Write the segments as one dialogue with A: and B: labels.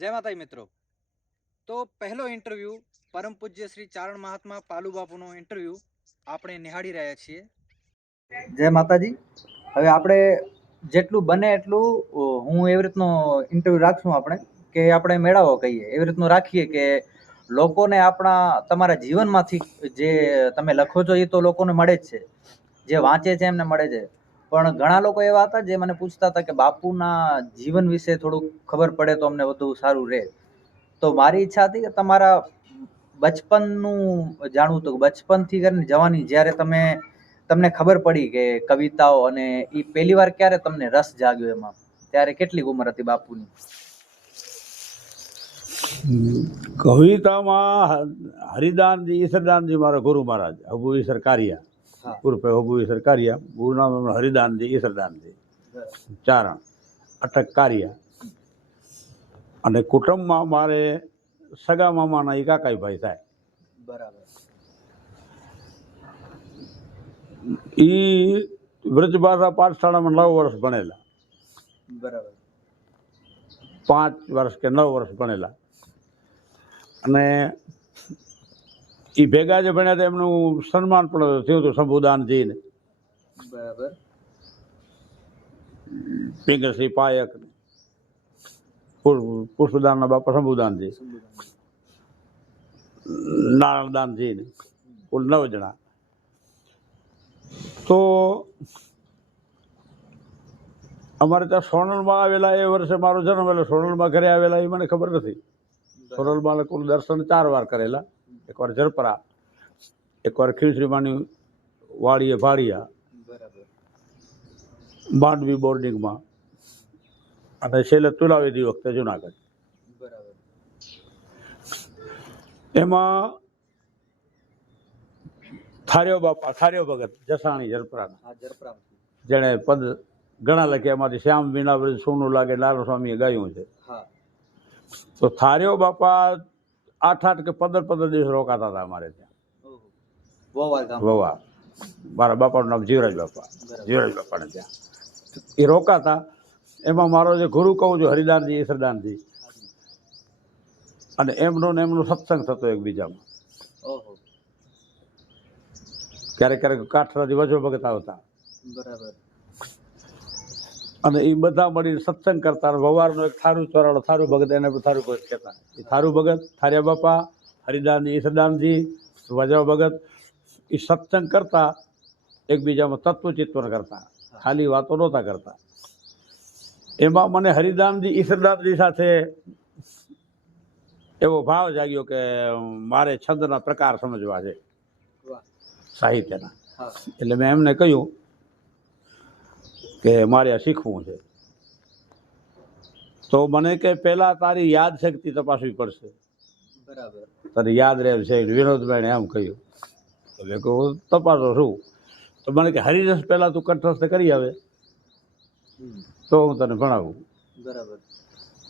A: જય માતાજી મિત્રો. તો પહેલો ઇન્ટરવ્યૂ પરમ પૂજ્ય શ્રી ચારણ મહાત્મા પાલુ બાપુનો ઇન્ટરવ્યૂ આપણે નિહાળી રહ્યા છીએ. જય માતાજી. હવે આપણે જેટલું બને એટલું હું એવી રીતનો ઇન્ટરવ્યૂ રાખશું આપણે, કે આપણે મેળાવો કહીએ. એવી રીતનું રાખીએ કે લોકોને આપણા, તમારા જીવનમાંથી જે તમે લખો છો, એ તો લોકોને મળે જ છે. જે વાંચે છે, એમને મળે છે. પણ ઘણા લોકો એવા હતા જે મને પૂછતા હતા કે બાપુના જીવન વિશે થોડુંક ખબર પડે તો અમને વધુ સારું રહે. તો મારી ઈચ્છા હતી કે તમારા બચપનનું જાણવું હતું બચપનથી કરીને જવાની જ્યારે તમે, તમને ખબર પડી કે કવિતાઓ અને એ પહેલી વાર ક્યારે તમને રસ જાગ્યો એમાં? ત્યારે કેટલી ઉંમર હતી બાપુની?
B: કવિતામાં હરિદાનજી ઈશ્વરદાનજી મારા ગુરુ મહારાજ, અભુ ઈસર કારિયા. ઈસર કારિયા ગુરુ નામ એમનું હરિદાનજી ઈસરદાનજી ચારણ અટક કાર્ય અને કુટુંબમાં મારે સગા મામાના એ કાકાઈ ભાઈ થાય.
A: બરાબર.
B: એ વ્રજભાષા પાઠશાળામાં નવ વર્ષ ભણેલા.
A: બરાબર.
B: પાંચ વર્ષ કે નવ વર્ષ ભણેલા. અને એ ભેગા જે ભણ્યા હતા એમનું સન્માન પણ થયું હતું શંભુદાનજીને
A: બરાબર.
B: પિંગલસિંહ પાયક પુષ્પ- પુષ્પદાનના બાપા શંભુદાનજી નારાયણદાનજીને કુલ નવ જણા. તો અમારે ત્યાં સોનલમાં આવેલા એ વર્ષે મારો જન્મ એટલે સોનલમાં ઘરે આવેલા એ મને ખબર નથી. સોનલમાં કુલ દર્શન ચાર વાર કરેલા. એકવાર ઝરપરા એકવાર ખીણશ્રીમાની વાડીએ ભાડિયા
A: બરાબર.
B: માંડવી બોર્ડિંગમાં અને છેલ્લે તુલાવેદી વખતે જુનાગઢ. એમાં થાર્યો બાપા થાર્યો ભગત જસાણી ઝરપરાના.
A: હા
B: જેણે પદ ઘણા લખ્યા એમાંથી શ્યામ વીણા સોનું લાગે લાલ સ્વામીએ ગાયું છે. તો થાર્યો બાપા આઠ આઠ કે પંદર પંદર દિવસ રોકાતા હતા અમારે ત્યાં. વવા મારા બાપાનું નામ જીવરાજ બાપા. જીવરાજ બાપાને ત્યાં. એ રોકાતા. એમાં મારો જે ગુરુ કહું છું હરિદાનજી ઈસરદાનજી. અને એમનો ને એમનો સત્સંગ થતો એકબીજામાં. ક્યારેક ક્યારેક કાઠરાથી વજો ભગત આવતા.
A: બરાબર.
B: અને એ બધા મળીને સત્સંગ કરતા વવારનો એક થારું ચોરાડો થારું ભગત એને થારું ભગત કહેતા એ થારું ભગત થાર્યા બાપા હરિદાન ઈસરદાનજી વજા ભગત એ સત્સંગ કરતા એકબીજામાં તત્વચિંતન કરતા ખાલી વાતો નહોતા કરતા. એમાં મને હરિદાનજી ઈસરદાનજી સાથે એવો ભાવ જાગ્યો કે મારે છંદના પ્રકાર સમજવા છે સાહિત્યના. એટલે મેં એમને કહ્યું કે મારે આ શીખવું છે. તો મને કે પહેલાં તારી યાદ શક્તિ તપાસવી પડશે.
A: બરાબર.
B: તારી યાદ રહે છે વિનોદભાઈને એમ કહ્યું. મેં કહું તપાસો શું? તો મને કે હરિરસ પહેલાં તું કંઠસ્થ કરી આવે. તો હું તને ભણાવું.
A: બરાબર.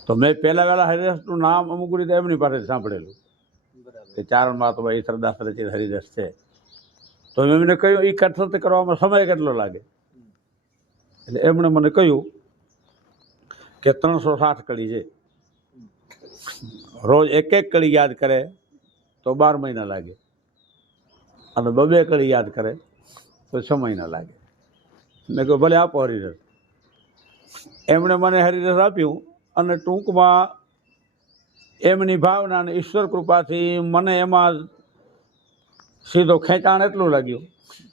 B: તો મેં પહેલાં વહેલા હરિરસનું નામ અમુક રીતે એમની પાસેથી સાંભળેલું. કે ચારણમાં તો ભાઈ સરદાસ રચિત હરિરસ છે. તો મેં એમને કહ્યું એ કંઠસ્થ કરવામાં સમય કેટલો લાગે? એટલે એમણે મને કહ્યું કે ત્રણસો સાઠ કડી છે. રોજ એક એક કડી યાદ કરે તો બાર મહિના લાગે. અને બબે કડી યાદ કરે તો છ મહિના લાગે. મેં કહ્યું, ભલે આપો હરિરસ એમણે મને હરિરસ આપ્યું અને ટૂંકમાં એમની ભાવના અને ઈશ્વર કૃપાથી મને એમાં સીધો ખેંચાણ એટલું લાગ્યું.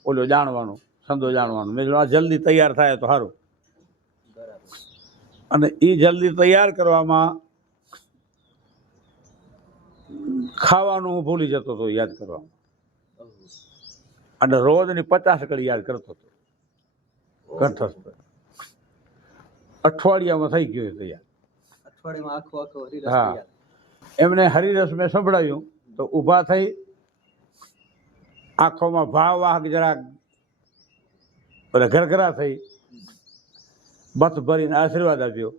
B: ઓલું જાણવાનું. સંતો જાણવાનું. મેં આ જલ્દી તૈયાર થાય તો સારું. અને એ જલ્દી તૈયાર કરવામાં ખાવાનું હું ભૂલી જતો હતો યાદ કરવામાં. અને રોજની પચાસ કડી યાદ કરતો હતો. કંઠસ્થ અઠવાડિયામાં થઈ ગયું તૈયાર.
A: અઠવાડિયામાં આખો આખો હરિરસ
B: હા. એમને હરિરસ મેં સંભળાવ્યું તો ઊભા થઈ આંખોમાં ભાવ વાહક જરાક બધા ઘરઘરા થઈ. બસ ભરીને આશીર્વાદ આપ્યો.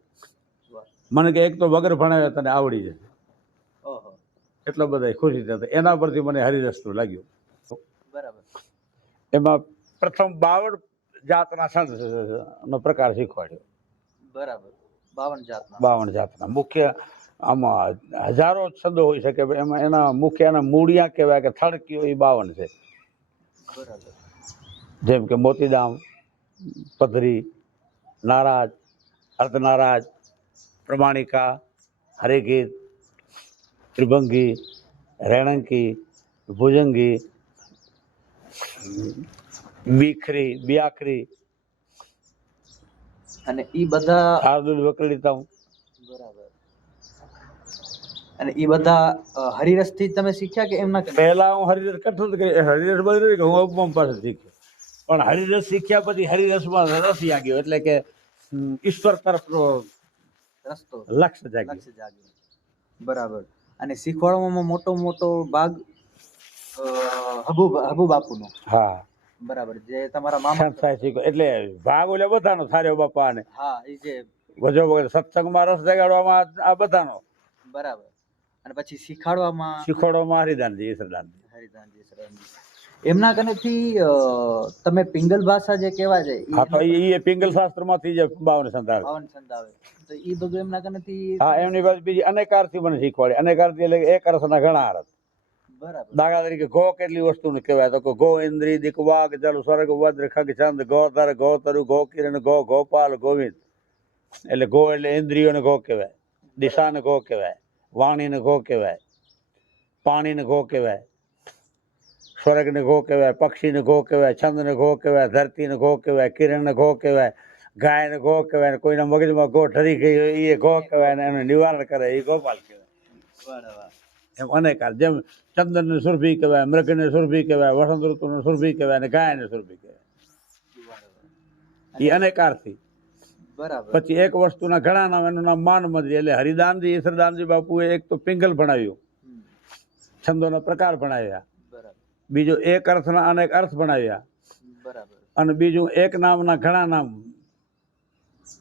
B: મને કે એક તો વગર ભણાવ્યા તને આવડી જશે. એટલા બધા ખુશી થતા એના પરથી મને હરિરસનું લાગ્યું.
A: બરાબર.
B: એમાં પ્રથમ બાવન જાતના સંત નો પ્રકાર શીખવાડ્યો.
A: બરાબર. બાવન જાતના.
B: બાવન જાતના. મુખ્ય આમાં હજારો છંદો હોઈ શકે એમાં એના મુખ્ય એના મૂળિયા કહેવાય કે થડકીઓ એ બાવન છે.
A: બરાબર.
B: જેમ કે મોતીદામ પધરી નારાજ અર્ધનારાજ પ્રમાણિકા હરિગીત ત્રિભંગી રેણંકી ભુજંગી બીખરી બિયાખરી.
A: અને એ બધા
B: આદુલ વકરડીતમ
A: બરાબર. અને એ બધા હરિરસથી તમે શીખ્યા કે એમના
B: પહેલા હું હરિરસ કઠોળ હરિરસ બદલી હું ઉપમા પાસે શીખ્યો? પણ હરિરસ શીખ્યા પછી હરિરસમાં રસ જાગ્યો એટલે કે ઈશ્વર તરફનો
A: રસ્તો.
B: લક્ષ્ય જાગ્યો.
A: બરાબર. અને શીખવાડવામાં મોટો મોટો ભાગ હબુ હબુ બાપુનો.
B: હા.
A: બરાબર. જે તમારા મામા
B: સાહેબ શીખો. એટલે ભાગ એટલે બધાનો સારો બાપા ને
A: હા એ જે
B: વજો વગર સત્સંગમાં રસ જગાડવામાં આ બધાનો.
A: બરાબર. અને પછી શીખવાડવામાં
B: શીખવાડવામાં હરિદાનજી
A: હરિદાનજી સરાનજી એમના કનેથી તમે પિંગલ ભાષા જે કહેવાય છે
B: હા તો એ પિંગલ શાસ્ત્રમાંથી જે બાવન સંત આવે
A: ભાવન છંદ આવે તો એ બધું એમના કનેથી
B: હા એમની પાસે બીજી અનેકારથી મને શીખવાડી. અનેકારથી એટલે એક અરસના ઘણા અરસ.
A: બરાબર.
B: દાખલા તરીકે ગો કેટલી વસ્તુને કહેવાય? તો કે ગો ઇન્દ્રી દિક વાઘ જલ સ્વર્ગ વજ્ર ખગ તર ગો તરુ ગો કિરણ ગો ગોપાલ ગોવિંદ. એટલે ગો એટલે ઇન્દ્રિયોને ગો કહેવાય. દિશાને ગો કહેવાય. વાણીને ગો કહેવાય. પાણીને ગો કહેવાય. સ્વર્ગને ઘો કહેવાય પક્ષીને ઘો કહેવાય છંદને ઘો કહેવાય ધરતીને ઘો કહેવાય કિરણને ઘો કહેવાય ગાયને ઘો કહેવાય ને કોઈના મગજમાં ગો ઠરી ગઈ હોય એ ગો કહેવાય ને એનું નિવારણ કરે એ ગોપાલ કહેવાય.
A: બરાબર
B: એમ અનેકાર જેમ ચંદનને સુરભી કહેવાય મૃગને સુરભી કહેવાય વસંત ઋતુને સુરભી કહેવાય અને ગાયને સુરભી કહેવાય. એ અનેકારથી.
A: બરાબર.
B: પછી એક વસ્તુના ઘણા નામ એનું નામ માન મંદિર એટલે હરિદાનજી ઈશ્વરદાનજી બાપુએ એક તો પિંગલ ભણાવ્યું. છંદોના પ્રકાર ભણાવ્યા. બીજું એક અર્થના અનેક અર્થ ભણાવ્યા
A: બરાબર.
B: અને બીજું એક નામના ઘણા નામ.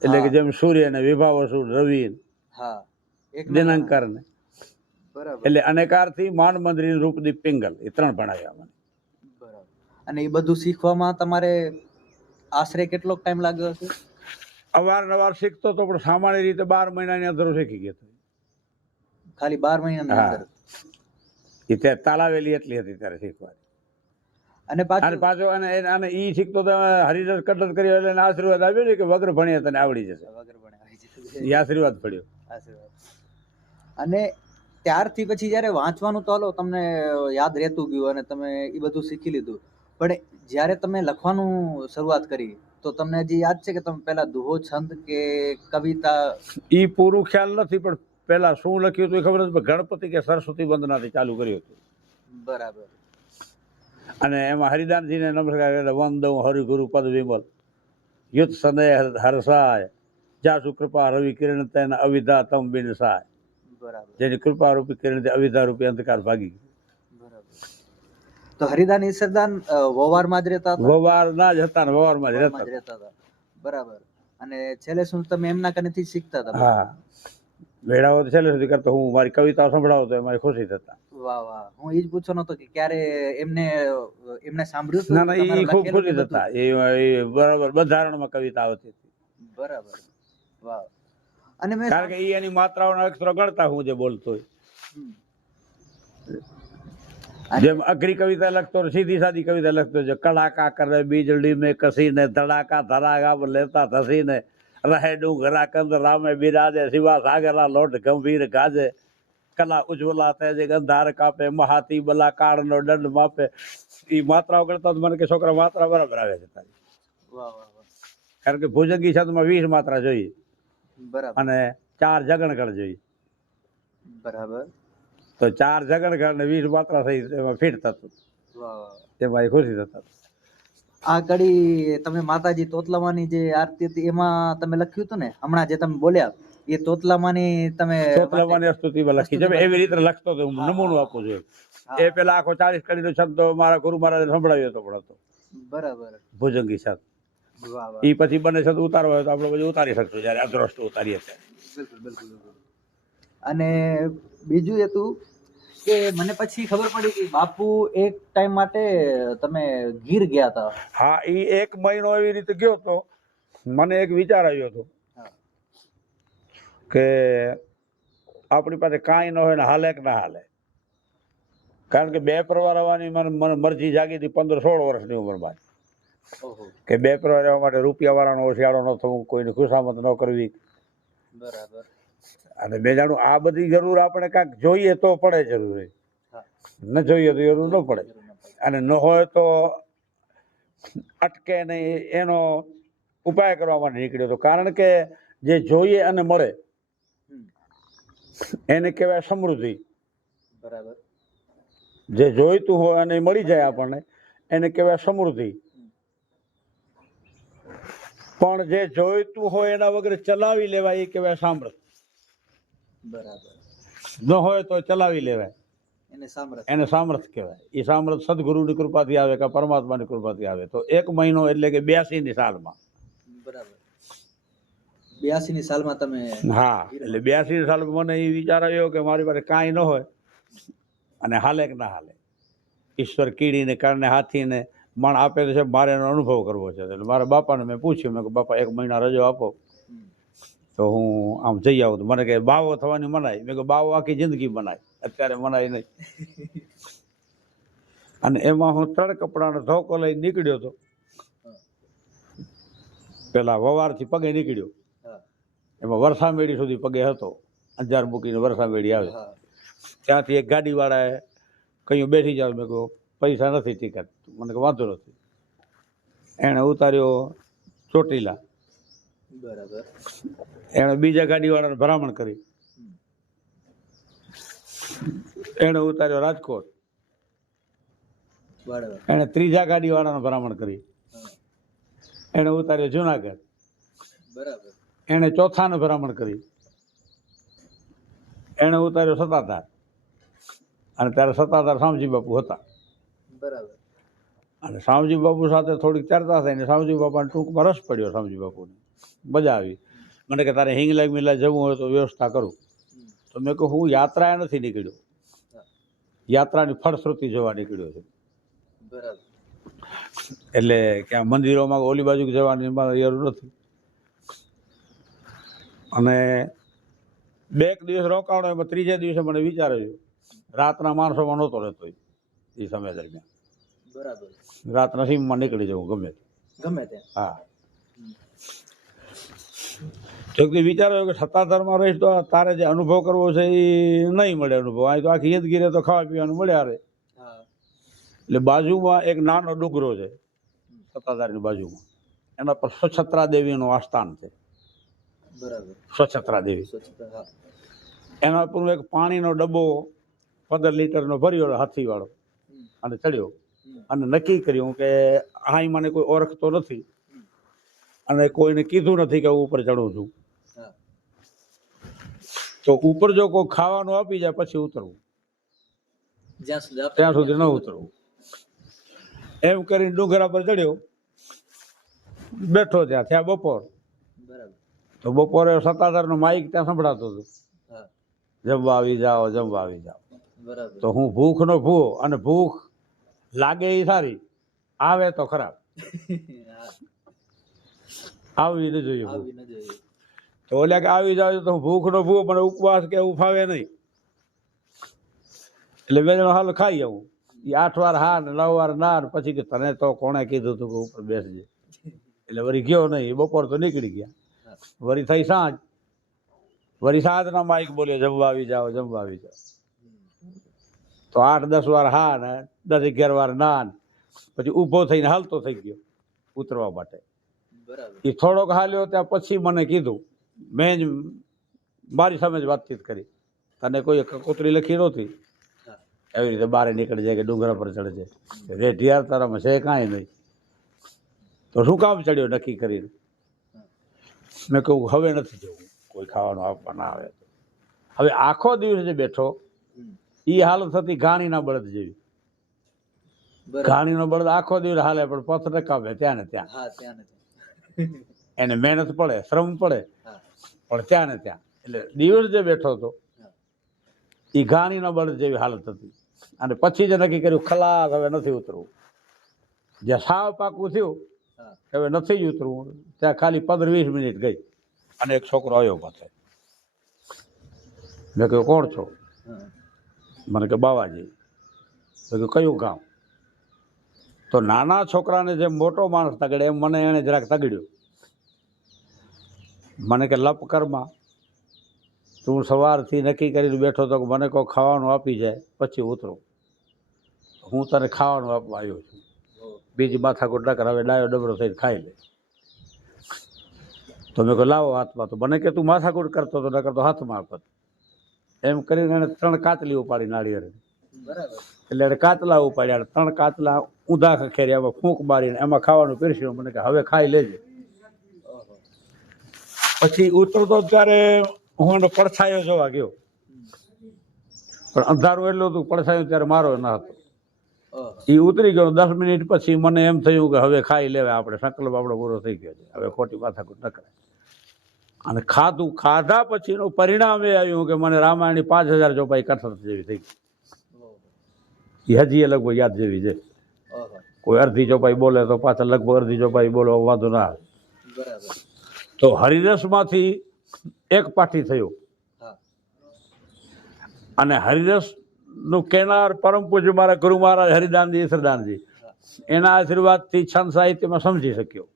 B: એટલે કે જેમ સૂર્ય ને વિભાવસુર રવિ દિનંકર ને. એટલે અનેકારથી માન મંદિર રૂપદીપ પિંગલ એ ત્રણ ભણાવ્યા મને.
A: અને એ બધું શીખવામાં તમારે આશરે કેટલો ટાઈમ લાગ્યો હશે?
B: અવારનવાર શીખતો તો પણ સામાન્ય રીતે બાર મહિનાની અંદર શીખી ગયો
A: ખાલી બાર મહિનાની. અંદર
B: એ ત્યાં તાલાવેલી એટલી હતી ત્યારે શીખવાની.
A: અને પાછું
B: પાછો અને અને ઈ શીખતો તો હરિદાસ કટર કર્યો એટલે આશીર્વાદ આવ્યો ને કે વગર ભણીએ તને આવડી જશે.
A: વગર ભણે
B: એ આશીર્વાદ પડ્યો.
A: આશીર્વાદ. અને ત્યારથી પછી જ્યારે વાંચવાનું તો હાલો તમને યાદ રહેતું ગયું અને તમે એ બધું શીખી લીધું. પણ જ્યારે તમે લખવાનું શરૂઆત કરી તો તમને હજી યાદ છે કે તમે પહેલા દુહો છંદ કે કવિતા?
B: એ પૂરું ખ્યાલ નથી પણ પેલા શું લખ્યું હતું એ ખબર નથી ગણપતિ કે સરસ્વતી વંદનાથી ચાલુ કર્યું હતું.
A: બરાબર.
B: અને એમાં હરિદાનજીને નમસ્કાર કરે વંદવ હરિગુરુ પદ વિમલ. યુદ્ધ સદય હરસાય જાસુ કૃપા રવિ કિરણ તેન અવિધા તમ બિન સાય. જેની કૃપા રૂપી કિરણ તે અવિધા રૂપી અંધકાર ભાગી
A: તો હરિદાન ઈશ્વરદાન વવારમાં જ રહેતા હતા?
B: વવારના જ હતા ને વવારમાં જ રહેતા
A: હતા. બરાબર. અને છેલ્લે સુધી તમે એમના કનેથી શીખતા હતા?
B: હા. વેળાઓ છેલ્લે સુધી કરતો હું મારી કવિતાઓ સંભળાવો તો મારી ખુશી થતા.
A: વાહ વાહ. હું એ જ પૂછવાનો હતો કે ક્યારે એમને એમને સાંભળ્યું
B: ના ના એ ખૂબ ખુશી થતા. એ બરાબર બંધારણમાં કવિતા આવતી હતી.
A: બરાબર. વાહ. અને મેં
B: કારણ કે એ એની માત્રાઓના અક્ષરો ગણતા હું જે બોલતો જેમ અઘરી કવિતા લખતો સીધી સાદી કવિતા લખતો છે કડાકા કરે બીજળી મેં કસીને ધડાકા ધરાકા લેતા ધસીને રહે ડુંગરા કંદ રામે બિરાજે શિવા સાગરા લોટ ગંભીર ગાજે. કલા ઉજ્જવલા તેજે ગંધાર કાપે મહાતી બલા કાળનો દંડ માપે. એ માત્રાઓ કરતા મને કે છોકરા માત્રા બરાબર આવે છે તારી. કારણ કે ભુજંગી છંદમાં વીસ માત્રા જોઈએ.
A: બરાબર.
B: અને ચાર જગણગણ જોઈએ.
A: બરાબર.
B: તો ચાર જગણગણ ને વીસ માત્રા થઈ એમાં ફિટ થતું. તેમાં એ ખુશી થતા.
A: આ કડી તમે માતાજી તોતલામાની જે આરતી હતી એમાં તમે લખ્યું હતું ને હમણાં જે તમે બોલ્યા એ તોતલામાની તમે
B: તોતલામાની સ્તુતિમાં લખી. છે એવી રીતે લખતો હતો હું નમૂનો આપું છું. એ પેલા આખો ચાલીસ કડીનો શબ્દ મારા ગુરુ મહારાજે સંભળાવ્યો હતો પણ હતો.
A: બરાબર.
B: ભુજંગી
A: વાહ
B: એ પછી બને છે ઉતારો હોય તો આપણે પછી ઉતારી શકશું જ્યારે અદ્રષ્ટ ઉતારીએ ત્યારે.
A: બિલકુલ બિલકુલ બિલકુલ. અને બીજું હતું કે મને પછી ખબર પડી કે બાપુ એક ટાઈમ માટે તમે ગીર ગયા હતા.
B: હા એ એક મહિનો એવી રીતે ગયો હતો. મને એક વિચાર આવ્યો હતો. કે આપણી પાસે કાંઈ ન હોય ને હાલે કે ના હાલે. કારણ કે બે પ્રવાર આવવાની મને મરજી જાગી હતી પંદર સોળ વર્ષની ઉંમરમાં કે બે પ્રવાર આવવા માટે રૂપિયાવાળાનો હોશિયારો ન થવું કોઈને ખુશામત ન કરવી.
A: બરાબર.
B: અને બે જાણું આ બધી જરૂર આપણે કાંઈક જોઈએ તો પડે જરૂરી. ન જોઈએ તો જરૂર ન પડે. અને ન હોય તો અટકે નહીં એનો ઉપાય કરવા માટે નીકળ્યો હતો કારણ કે જે જોઈએ અને મળે એને કહેવાય સમૃદ્ધિ.
A: બરાબર.
B: જે જોઈતું હોય અને મળી જાય આપણને એને કહેવાય સમૃદ્ધિ. પણ જે જોઈતું હોય એના વગર ચલાવી લેવાય એ કહેવાય સામર્થ્ય
A: બરાબર.
B: ન હોય તો ચલાવી લેવાય.
A: એને સામર્થ
B: એને સામર્થ કહેવાય. એ સામર્થ સદગુરુની કૃપાથી આવે કે પરમાત્માની કૃપાથી આવે. તો એક મહિનો એટલે કે બ્યાસીની સાલમાં.
A: બરાબર. બ્યાસી ની સાલમાં તમે
B: હા એટલે બ્યાસી સાલમાં મને એ વિચાર આવ્યો કે મારી પાસે કાંઈ ન હોય અને હાલે કે ના હાલે. ઈશ્વર કીડીને કારણે હાથીને મણ આપે છે મારે એનો અનુભવ કરવો છે. એટલે મારા બાપાને મેં પૂછ્યું મેં કે બાપા એક મહિના રજો આપો. તો હું આમ જઈ આવું તો મને કહે બાવો થવાની મનાય. મેં કહ્યું બાવો આખી જિંદગી મનાય. અત્યારે મનાય નહીં. અને એમાં હું ત્રણ કપડાનો ધોકો લઈ નીકળ્યો હતો પેલા વવારથી પગે નીકળ્યો. એમાં વરસામેડી સુધી પગે હતો. અંજાર મૂકીને વરસામેડી આવે. ત્યાંથી એક ગાડીવાળાએ કહ્યું બેસી જાવ મેં કહ્યું પૈસા નથી ટિકિટ. મને કે વાંધો નથી. એણે ઉતાર્યો ચોટીલા.
A: બરાબર.
B: એણે બીજા ગાડીવાળાને ભલામણ કરી. એણે ઉતાર્યો રાજકોટ.
A: બરાબર.
B: એણે ત્રીજા ગાડીવાળાને ભલામણ કરી. એણે ઉતાર્યો જુનાગઢ.
A: બરાબર.
B: એણે ચોથાને ભલામણ કરી. એણે ઉતાર્યો સત્તાધાર. અને ત્યારે સત્તાધાર શામજી બાપુ હતા.
A: બરાબર.
B: અને શામજી બાપુ સાથે થોડીક ચર્ચા થઈ ને શામજી બાપાને ટૂંકમાં રસ પડ્યો શામજી બાપુને. મજા આવી. મને કે તારે હિંગલા મિલા જવું હોય તો વ્યવસ્થા કરું. તો મેં કહું હું યાત્રાએ નથી નીકળ્યો. યાત્રાની ફળશ્રુતિ જોવા નીકળ્યો છું. એટલે ક્યાં મંદિરોમાં ઓલી બાજુ જવાની જરૂર નથી. અને બે એક દિવસ રોકાણો એમાં ત્રીજે દિવસે મને વિચાર આવ્યો રાતના માણસોમાં નહોતો રહેતો એ એ સમય દરમિયાન.
A: બરાબર.
B: રાતના સીમમાં નીકળી જવું ગમે તે.
A: ગમે તે.
B: હા.
A: હમ,
B: વિચારો કે સત્તાધારમાં રહીશ તો તારે જે અનુભવ કરવો છે એ નહીં મળે અનુભવ. અહીં તો આખી ઈદગીરે તો ખાવા પીવાનું મળ્યા રહે એટલે બાજુમાં એક નાનો ડુંગરો છે સત્તાધારની બાજુમાં. એના પર સ્વચ્છત્રા દેવીનું આસ્થાન છે.
A: બરાબર.
B: સ્વચ્છત્રા દેવી.
A: હા.
B: એના ઉપર એક પાણીનો ડબ્બો પંદર લીટરનો ભર્યો હાથીવાળો અને ચડ્યો. અને નક્કી કર્યું કે અહીં મને કોઈ ઓળખતો નથી. અને કોઈને કીધું નથી કે હું ઉપર ચડું છું. તો ઉપર જો કોઈ ખાવાનું આપી જાય પછી ઉતરવું. ત્યાં સુધી ન ઉતરવું. એમ કરીને ડુંગરા પર ચડ્યો. બેઠો ત્યાં થયા બપોર. તો બપોરે સત્તાધારનો માઇક ત્યાં સંભળાતો હતો. જમવા આવી જાઓ જમવા આવી જાઓ. તો હું ભૂખ નો ભૂવો અને ભૂખ લાગે એ સારી આવે તો ખરાબ. આવવી ન જોઈએ ભૂખ.
A: આવી ન જોઈએ.
B: તો ઓલા કે આવી જાવ તો હું ભૂખનો ભૂખ પણ ઉપવાસ કે એવું ફાવે નહીં. એટલે બે જણા હાલ ખાઈ આવું. એ આઠ વાર હા ને નવ વાર ના ને પછી કે તને તો કોણે કીધું તું કે ઉપર બેસજે. એટલે વળી ગયો નહીં. બપોર તો નીકળી ગયા.
A: વરી
B: વળી થઈ સાંજ. વરી સાંજના માઇક બોલ્યો જમવા આવી જાઓ જમવા આવી જાઓ. તો આઠ દસ વાર હા ને દસ અગિયાર વાર ના ને પછી ઊભો થઈને હાલતો થઈ ગયો ઉતરવા માટે. એ થોડોક હાલ્યો ત્યાં પછી મને કીધું. મેં જ મારી સામે જ વાતચીત કરી. તને કોઈ કકોતરી લખી નહોતી. એવી રીતે બહાર નીકળી જાય કે ડુંગરા પર ચડે છે. રેઢિયાર તારામાં છે કાંઈ નહીં. તો શું કામ ચડ્યો નક્કી કરીને? મેં કહું હવે નથી જવું. કોઈ ખાવાનું આપવા ના આવે. હવે આખો દિવસ જે બેઠો એ હાલત હતી ઘાણીના બળદ જેવી. ઘાણીનો બળદ આખો દિવસ હાલે પણ પથ રકાવે ત્યાં. ને ત્યાં
A: ત્યાં. નથી
B: એને મહેનત પડે શ્રમ પડે. પણ ત્યાં ને ત્યાં? એટલે દિવસ જે બેઠો હતો એ ઘાણીનો બળદ જેવી હાલત હતી. અને પછી જે નક્કી કર્યું ખલાસ હવે નથી ઉતરવું. જે સાવ પાકું થયું હવે નથી જ ઉતરવું. ત્યાં ખાલી પંદર વીસ મિનિટ ગઈ. અને એક છોકરો આવ્યો પાસે મેં કહ્યું કોણ છો? મને કે બાવાજી. મેં કહ્યું કયું ગામ? તો નાના છોકરાને જેમ મોટો માણસ તગડે, એમ મને એણે જરાક તગડ્યો. મને કે, લપ કરમાં તું સવારથી નક્કી કરીને બેઠો તો મને કોઈ ખાવાનું આપી જાય, પછી ઉતરો. હું તને ખાવાનું આપવા આવ્યો છું. બીજી માથાકૂટ ન હવે ડાયો ડબરો થઈને ખાઈ લે. તો મેં કહ્યું, લાવો હાથમાં. તો મને કે, તું માથાકૂટ કરતો તો ન કરતો હાથમાં આપત. એમ કરીને એણે ત્રણ કાચલી ઉપાડી નાળિયેર
A: બરાબર.
B: એટલે કાતલા ઉપાડ્યા ત્રણ કાતલા ઊંધા ખખેર્યા ફૂંક મારીને એમાં ખાવાનું પીરસ્યું. મને કે હવે ખાઈ લેજે. પછી ઉતરતો ત્યારે હું એનો પડછાયો જોવા ગયો. પણ અંધારું એટલું હતું પડછાયો ત્યારે મારો ના હતો. એ ઉતરી ગયો દસ મિનિટ પછી મને એમ થયું કે હવે ખાઈ લેવાય આપણે. સંકલ્પ આપણો પૂરો થઈ ગયો છે. હવે ખોટી માથાકૂટ ન કરાય. અને ખાધું ખાધા પછીનું પરિણામ એ આવ્યું કે મને રામાયણની પાંચ હજાર ચોપાઈ કસરત જેવી થઈ
A: ઓહો.
B: એ હજી એ લગભગ યાદ જેવી છે. કોઈ અડધી ચોપાઈ બોલે તો પાછળ લગભગ અડધી ચોપાઈ બોલો વાંધો ના આવે. તો હરિરસમાંથી એક પાઠી થયો. અને હરિરસનું કેનાર પરમ પૂજ્ય મારા ગુરુ મહારાજ હરિદાનજી ઈશ્વરદાનજી એના આશીર્વાદથી છંદ સાહિત્યમાં સમજી શક્યો.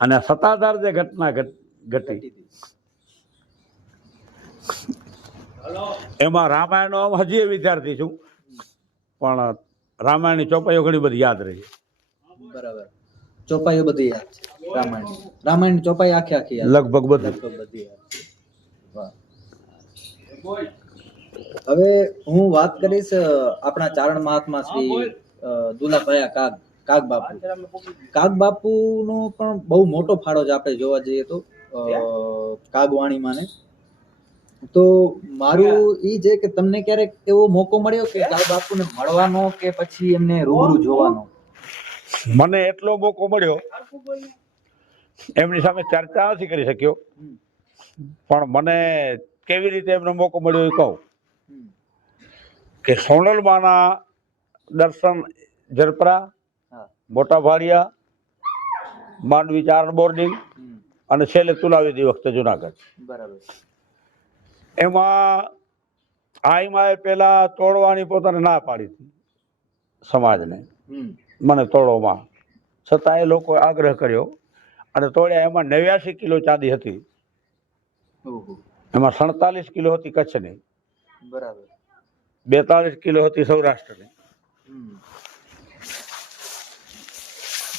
B: અને સત્તાધાર જે ઘટના ઘટી. એમાં રામાયણનો હજી વિદ્યાર્થી છું. પણ રામાયણની ચોપાઈઓ ઘણી બધી યાદ રહી.
A: બરાબર. ચોપાઈઓ બધી યાદ છે. રામાયણ રામાયણ ચોપાઈ આખી આખી
B: લગભગ બધી.
A: લગભગ. હવે હું વાત કરીશ આપણા ચારણ મહાત્મા શ્રી દુલાભાયા કાગ કાગ બાપુ કાગ બાપુનો પણ બહુ મોટો ફાળો છે આપણે જોવા જઈએ તો કાગવાણીમાં ને. તો મારું એ છે કે તમને ક્યારેક એવો મોકો મળ્યો કે કાગ બાપુને મળવાનો કે પછી એમને રૂબરૂ જોવાનો?
B: મને એટલો મોકો મળ્યો. એમની સામે ચર્ચા નથી કરી શક્યો. પણ મને કેવી રીતે એમનો મોકો મળ્યો એ કહું. કે સોનલમાના દર્શન જરપરા મોટા ભાડિયા માંડવી ચારણ બોર્ડિંગ અને છેલ્લે તુલાવેદી વખતે જુનાગઢ.
A: બરાબર.
B: એમાં આઈમાએ પહેલાં તોડવાની પોતાને ના પાડી હતી સમાજને. મને તોડોમાં છતાં એ લોકોએ આગ્રહ કર્યો અને તોડ્યા એમાં નેવ્યાસી કિલો ચાંદી હતી. એમાં સડતાલીસ કિલો હતી કચ્છની.
A: બરાબર.
B: બેતાલીસ કિલો હતી સૌરાષ્ટ્રની.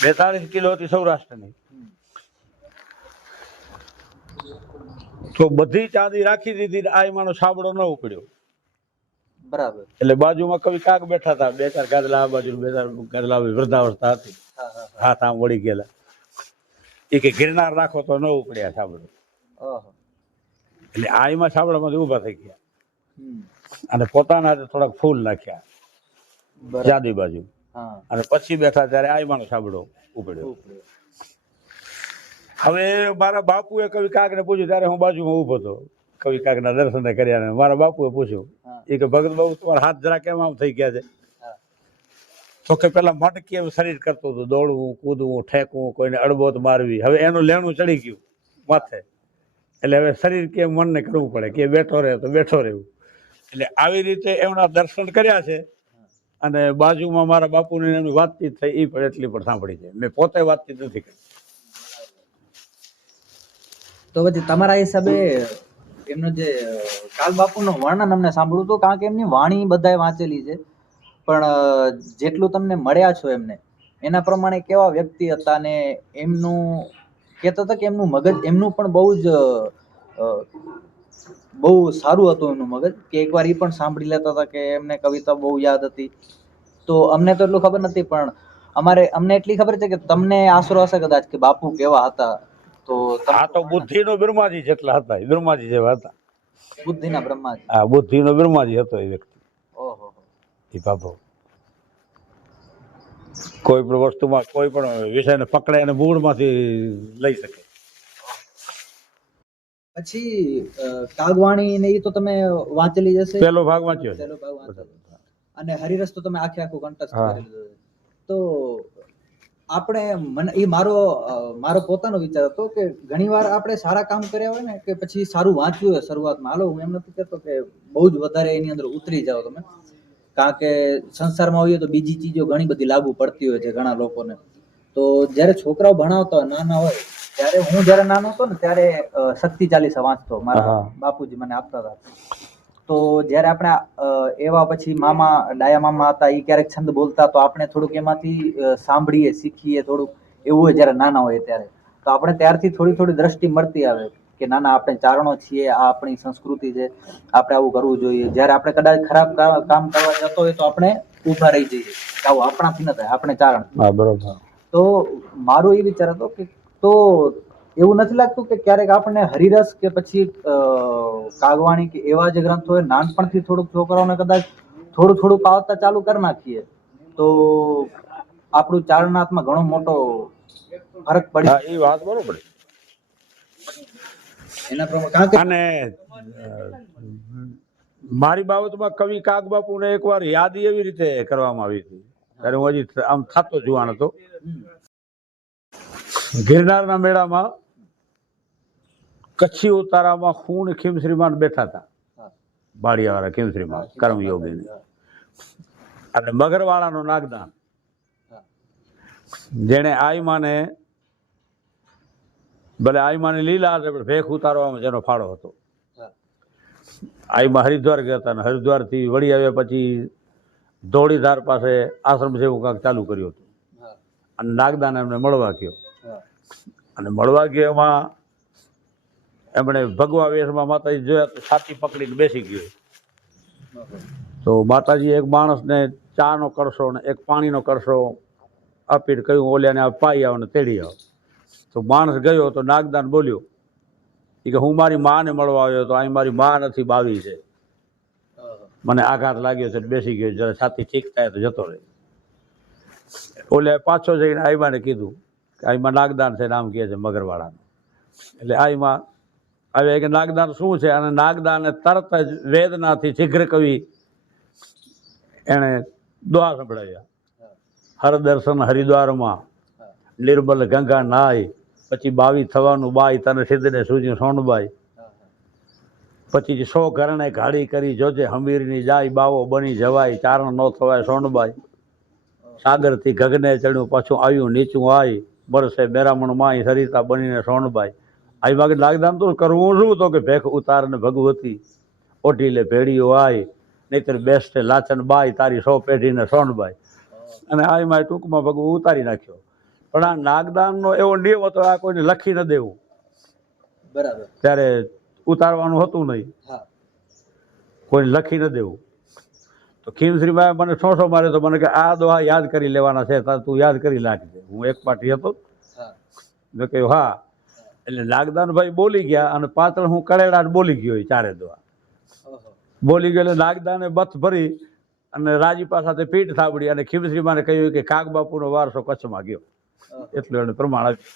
B: બેતાલીસ કિલો હતી સૌરાષ્ટ્રની. તો બધી ચાંદી રાખી દીધી ને આ એમાંનો સાબડો ન ઉપડ્યો.
A: બરાબર.
B: એટલે બાજુમાં કવિ કાક બેઠા હતા બે ચાર ગાદલા આ બાજુ બે ચાર ગાદલા વૃદ્ધાવસ્થા હતી. હાથ આમ વળી ગયેલા. એ કે ગિરનાર રાખો તો ન ઉપડ્યા સાબડો એટલે આ એમાં સાબડામાંથી ઊભા થઈ ગયા. અને પોતાના હાથે થોડાક ફૂલ નાખ્યા. જાદી બાજુ. અને પછી બેઠા ત્યારે આયમાનો સાબડો ઉપડ્યો.
A: ઉપડ્યો.
B: હવે મારા બાપુએ કવિ કાકને પૂછ્યું ત્યારે હું બાજુમાં ઊભો હતો. કવિ કાકના દર્શન કર્યા ને મારા બાપુએ પૂછ્યું એ કે ભગત બાબુ તમારા હાથ જરા કેમ આમ થઈ ગયા છે. તો કે પેલા મટકી એમ શરીર કરતું હતું દોડવું કૂદવું ઠેકવું કોઈને અડબોત મારવી. હવે એનું લેણું ચડી ગયું માથે. એટલે હવે શરીર કે મનને કરવું પડે કે બેઠો રહે તો બેઠો રહેવું. એટલે આવી રીતે એમના દર્શન કર્યા છે. અને બાજુમાં મારા બાપુની એમની વાતચીત થઈ એ પણ એટલી પણ સાંભળી છે. મેં પોતે વાતચીત નથી કરી.
A: તો પછી તમારા હિસાબે એમનો જે કાલ બાપુનું વર્ણન અમને સાંભળ્યું હતું, કારણ કે એમની વાણી બધાએ વાંચેલી છે. પણ જેટલું તમને મળ્યા છો એમને, એના પ્રમાણે કેવા વ્યક્તિ હતા ને એમનું, કહેતા હતા કે એમનું મગજ, એમનું પણ બહુ જ બહુ સારું હતું એમનું મગજ, કે એકવાર એ પણ સાંભળી લેતા હતા કે એમને કવિતા બહુ યાદ હતી. તો અમને તો એટલું ખબર નથી, પણ અમારે, અમને એટલી ખબર છે કે તમને આશરો હશે કદાચ કે બાપુ કેવા હતા. તો
B: આ તો બુદ્ધિનો બ્રહ્માજી જેટલા હતા એ બ્રહ્માજી જેવા હતા.
A: બુદ્ધિના બ્રહ્માજી.
B: આ બુદ્ધિનો બ્રહ્માજી હતો એ વ્યક્તિ.
A: ઓહો.
B: એ બાપો. કોઈ પણ વસ્તુમાં કોઈ પણ વિષયને પકડે અને મૂળમાંથી લઈ શકે.
A: પછી કાગવાણી ને એ તો તમે વાંચેલી જશે
B: પહેલો ભાગ વાંચ્યો
A: પહેલો ભાગ વાંચેલો. અને હરિરસ તો તમે આખે આખું
B: કંટસ્થ
A: કરી લીધો તો આપણે મને એ મારો મારો પોતાનો વિચાર હતો કે ઘણીવાર આપણે સારા કામ કર્યા હોય ને કે પછી સારું વાંચ્યું હોય શરૂઆતમાં. હાલો હું એમ નથી કહેતો કે બહુ જ વધારે એની અંદર ઉતરી જાઓ તમે. કારણ કે સંસારમાં હોઈએ તો બીજી ચીજો ઘણી બધી લાગુ પડતી હોય છે ઘણા લોકોને. તો જ્યારે છોકરાઓ ભણાવતા હોય નાના હોય ત્યારે હું જ્યારે નાનો હતો ને ત્યારે શક્તિ ચાલીસા વાંચતો. મારા બાપુજી મને આપતા હતા. તો જ્યારે આપણે એવા પછી મામા ડાયા મામા હતા એ ક્યારેક છંદ બોલતા તો આપણે થોડુંક એમાંથી સાંભળીએ શીખીએ થોડુંક. એવું હોય જ્યારે નાના હોય ત્યારે. તો આપણે ત્યારથી થોડી થોડી દ્રષ્ટિ મળતી આવે કે ના ના આપણે ચારણો છીએ આ આપણી સંસ્કૃતિ છે આપણે આવું કરવું જોઈએ. જ્યારે આપણે કદાચ ખરાબ કામ કરવા જતો હોય તો આપણે ઊભા રહી જઈએ. આવું આપણાથી ન થાય આપણે ચારણ.
B: બરોબર.
A: તો મારો એ વિચાર હતો કે તો એવું નથી લાગતું કે ક્યારેક આપણને હરિરસ કે પછી કાગવાણી કે એવા જે ગ્રંથો હોય નાનપણથી થોડુંક છોકરાઓને કદાચ થોડું થોડું પાવતા ચાલુ કરી નાખીએ તો આપણું ચારણાત્મા ઘણો મોટો ફરક પડે
B: એ વાત બરોબર. અને મારી બાબતમાં કવિ કાગબાપુને એકવાર યાદી એવી રીતે કરવામાં આવી હતી. ત્યારે હું હજી આમ થતો જુવાન હતો. ગિરનારના મેળામાં કચ્છી ઉતારામાં ખૂન ખીમશ્રીમાન બેઠા હતા. બાળિયાવાળા ખીમશ્રીમાન કર્મયોગી અને મગરવાળાનું નાગદાન.
A: જેને
B: જેણે આઈમાને ભલે આઈમાની લીલા હતા પણ ભેખ ઉતારવામાં જેનો ફાળો હતો. આઈમાં હરિદ્વાર ગયા હતા અને હરિદ્વારથી વળી આવ્યા પછી ધોળીધાર પાસે આશ્રમ સેવું કાંક ચાલુ કર્યું હતું. અને નાગદાન એમને મળવા ગયો. અને મળવા ગયો એમાં, એમણે ભગવા વેશમાં માતાજી જોયા તો છાતી પકડીને બેસી ગયો. તો માતાજી એક માણસને ચાનો કરશો ને એક પાણીનો કરશો, આપીને કહ્યું, ઓલ્યાને આ પાઈ આવો ને તેડી આવો. તો માણસ ગયો તો નાગદાન બોલ્યો એ કે હું મારી માને મળવા આવ્યો તો અહીં મારી મા નથી બાવી છે. મને આઘાત લાગ્યો છે ને બેસી ગયો, જરા છાતી ઠીક થાય તો જતો રહે. ઓલે પાછો જઈને આઈમાને કીધું કે આઈમાં નાગદાન છે નામ કહે છે મગરવાળાનું. એટલે આમાં હવે કે નાગદાન શું છે? અને નાગદાને તરત જ વેદનાથી શીઘ્ર કવિ એણે દોહા સંભળાવ્યા. હરદર્શન હરિદ્વારમાં નિર્મલ ગંગા નાય, પછી બાવી થવાનું બાઈ તને સિદ્ધને સૂજ્યું સોનબાઈ પછી સો ઘરણે ઘાડી કરી, જોજે હમીરની જાય, બાવો બની જવાય, ચારણ નો થવાય સોનબાઈ સાગરથી ગગને ચડ્યું, પાછું આવ્યું નીચું આય. બરસે બેરામણમાં અહીં સરિતા બનીને સોનબાઈ. આવી બાકી નાગદાન તો કરવું શું? તો કે ભેખ ઉતાર ને ભગવતી ઓઢી લે ભેડીઓ આય નહીતર બેસ્ટે લાચન બાય તારી સો પેઢીને સોનબાઈ. અને આમાં ટૂંકમાં ભગવું ઉતારી નાખ્યો. પણ આ નાગદાનનો એવો નિયમ હતો આ કોઈને લખી ન દેવું.
A: બરાબર.
B: ત્યારે ઉતારવાનું હતું નહીં.
A: હા.
B: કોઈ લખી ન દેવું. તો ખીમશ્રીમાં મને સોસો મારે તો મને કે આ દોહા યાદ કરી લેવાના છે તું યાદ કરી નાખજે. હું એક પાટી હતો. મેં કહ્યું હા. એટલે નાગદાનભાઈ બોલી ગયા અને પાત્ર હું કરેડા બોલી ગયો ચારે દોહા. બોલી ગયો એટલે નાગદાને બથ ભરી અને રાજીપા સાથે પીઠ થાબડી અને ખીમશ્રીમાને કહ્યું કે કાગબાપુનો વારસો કચ્છમાં ગયો. એટલું એને પ્રમાણ આપ્યું.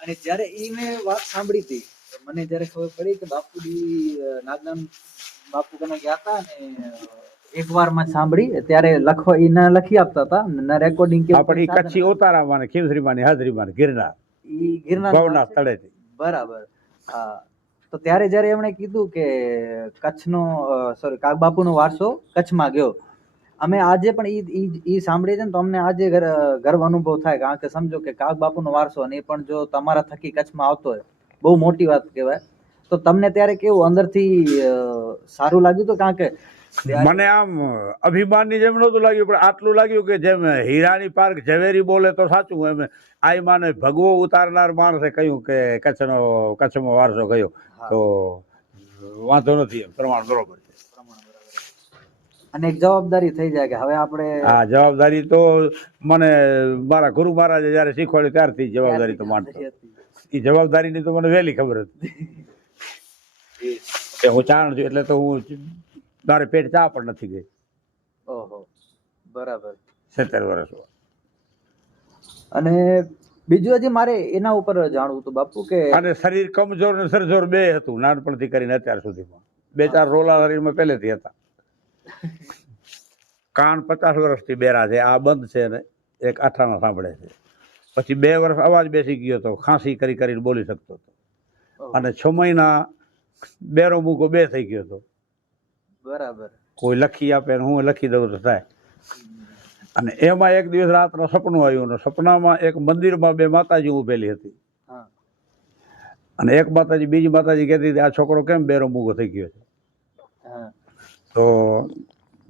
A: અને જ્યારે એ મેં વાત સાંભળી હતી મને જ્યારે ખબર પડી કે બાપુજી નાગનામ બાપુ કને ગયા હતા ને એક વારમાં સાંભળી ત્યારે લખવા ઈ ના લખી આપતા હતા ના રેકોર્ડિંગ કે
B: આપણે ઈ કચ્છી ઉતારામાં ને ખીમશ્રીમાની હાજરીમાં ગિરનાર.
A: ઈ ગિરનાર
B: ભવના સ્થળેથી
A: બરાબર. હા. તો ત્યારે જ્યારે એમણે કીધું કે કચ્છનો સોરી કાગબાપુનો વારસો કચ્છમાં ગયો. અમે આજે પણ ઈ ઈ ઈ સાંભળીએ છે ને તો અમને આજે ગર્વ અનુભવ થાય કારણ કે સમજો કે કાગબાપુનો વારસો અને એ પણ જો તમારા થકી કચ્છમાં આવતો હોય બહુ મોટી વાત કહેવાય. તો તમને ત્યારે કેવું અંદરથી સારું લાગ્યું હતું કારણ કે
B: મને આમ અભિમાનની જેમ નહોતું લાગ્યું પણ આટલું લાગ્યું કે જેમ હીરાની પાર્ક ઝવેરી બોલે તો સાચું એમ આઈ માને ભગવો ઉતારનાર માણસે કહ્યું કે કચ્છનો કચ્છમાં વારસો ગયો. તો વાંધો નથી એમ પ્રમાણ બરોબર છે.
A: અને એક જવાબદારી થઈ જાય કે હવે આપણે
B: હા જવાબદારી તો મને મારા ગુરુ મહારાજે જ્યારે શીખવાડ્યું ત્યારથી જવાબદારી તો માનતો. એ જવાબદારીની તો મને વહેલી ખબર હતી. કે હું ચાણ છું એટલે તો હું મારે પેટ ચા પણ નથી ગઈ.
A: ઓહો બરાબર.
B: સત્તર વર્ષ
A: અને બીજું હજી મારે એના ઉપર જાણવું હતું બાપુ કે
B: અને શરીર કમજોર ને સરજોર બે હતું નાનપણથી કરીને અત્યાર સુધીમાં. બે ચાર રોલા શરીરમાં પહેલેથી હતા. કાન પચાસ વર્ષથી બેરા છે આ બંધ છે ને એક આઠાના સાંભળે છે. પછી બે વર્ષ અવાજ બેસી ગયો હતો ખાંસી કરી કરીને બોલી શકતો હતો. અને છ મહિના બેરો મૂકો બે થઈ ગયો હતો
A: બરાબર.
B: કોઈ લખી આપે ને હું લખી દઉં તો થાય. અને એમાં એક દિવસ રાતનું સપનું આવ્યું અને સપનામાં એક મંદિરમાં બે માતાજી ઊભેલી હતી. અને એક માતાજી બીજી માતાજી કહેતી હતી આ છોકરો કેમ બેરો મૂગો થઈ ગયો છે?
A: હા.
B: તો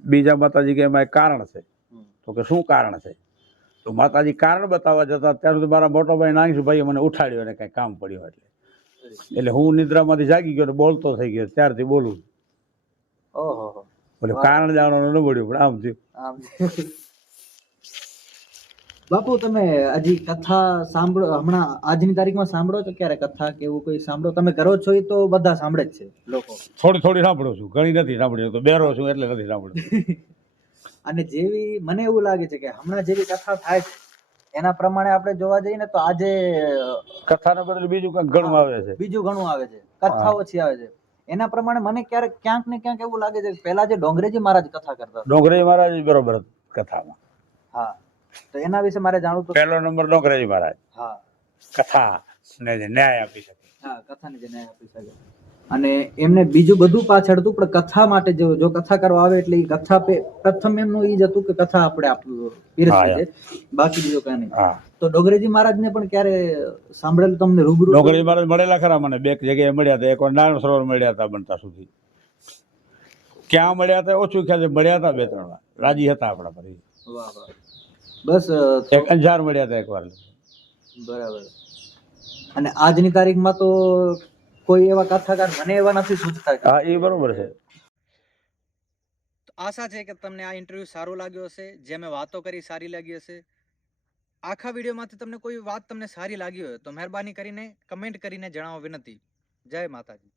B: બીજા માતાજી કે એમાં એક કારણ છે. તો કે શું કારણ છે? તો માતાજી કારણ બતાવવા જતા ત્યાં સુધી મારા મોટો ભાઈ નાગેશભાઈએ મને ઉઠાડ્યો અને કંઈ કામ પડ્યું એટલે. એટલે હું નિદ્રામાંથી જાગી ગયો બોલતો થઈ ગયો ત્યારથી બોલું.
A: ઓહો.
B: એટલે કારણ જાણવાનું ન પડ્યું પણ આમ થયું.
A: આમ. બાપુ તમે હજી કથા સાંભળો હમણાં આજની તારીખમાં સાંભળો છો ક્યારે કથા કે એવું કોઈ સાંભળો? તમે કરો છો એ તો બધા સાંભળે જ છે લોકો.
B: થોડી થોડી સાંભળો છું ઘણી નથી સાંભળ્યું તો બેરો છું એટલે નથી સાંભળ્યું.
A: અને જેવી મને એવું લાગે છે કે હમણાં જેવી કથા થાય એના પ્રમાણે આપણે જોવા જઈએ ને તો આજે
B: કથાને બદલે બીજું કંઈક ઘણું આવે છે.
A: બીજું ઘણું આવે છે. કથા ઓછી આવે છે. એના પ્રમાણે મને ક્યારેક ક્યાંક ને ક્યાંક એવું લાગે છે પહેલા જે ડોંગરેજી મહારાજ કથા કરતા.
B: ડોંગરેજી મહારાજ બરોબર કથામાં.
A: હા. તો એના વિશે મારે જાણવું તો
B: પહેલો નંબર ડોંગરેજી મહારાજ.
A: હા.
B: કથા ને જે ન્યાય આપી શકે.
A: હા કથાને જે ન્યાય આપી શકે. અને એમને બીજું બધું પાછળ હતું પણ કથા માટે જો જો કથા કરવા આવે એટલે કથા પે- પ્રથમ એમનું ઈ જ હતું કે કથા આપણે પીરસવી બાકી બીજો કઈ નહીં. તો ડોગરેજી મહારાજને પણ ક્યારે સાંભળેલું તમને રૂબરૂ?
B: ડોગરેજી મહારાજ મળેલા ખરા મને બે જગ્યાએ મળ્યા હતા. એકવાર નારાયણ સરોવર મળ્યા હતા બનતા સુધી. ક્યાં મળ્યા હતા ઓછું ખ્યાલ છે મળ્યા હતા બે ત્રણ વાર. રાજી હતા આપણા પર.
A: બસ
B: એક અંજાર મળ્યા હતા એકવાર
A: બરાબર. અને આજની તારીખમાં તો કોઈ એવા કથાકાર મને એવા નથી સૂચતા
B: હા એ બરોબર છે.
A: આશા છે કે તમને આ ઇન્ટરવ્યૂ સારો લાગ્યો હશે જે મેં વાતો કરી સારી લાગી હશે. આખા વિડીયોમાંથી તમને કોઈ વાત તમને સારી લાગી હોય તો મહેરબાની કરીને કમેન્ટ કરીને જણાવો વિનંતી. જય માતાજી.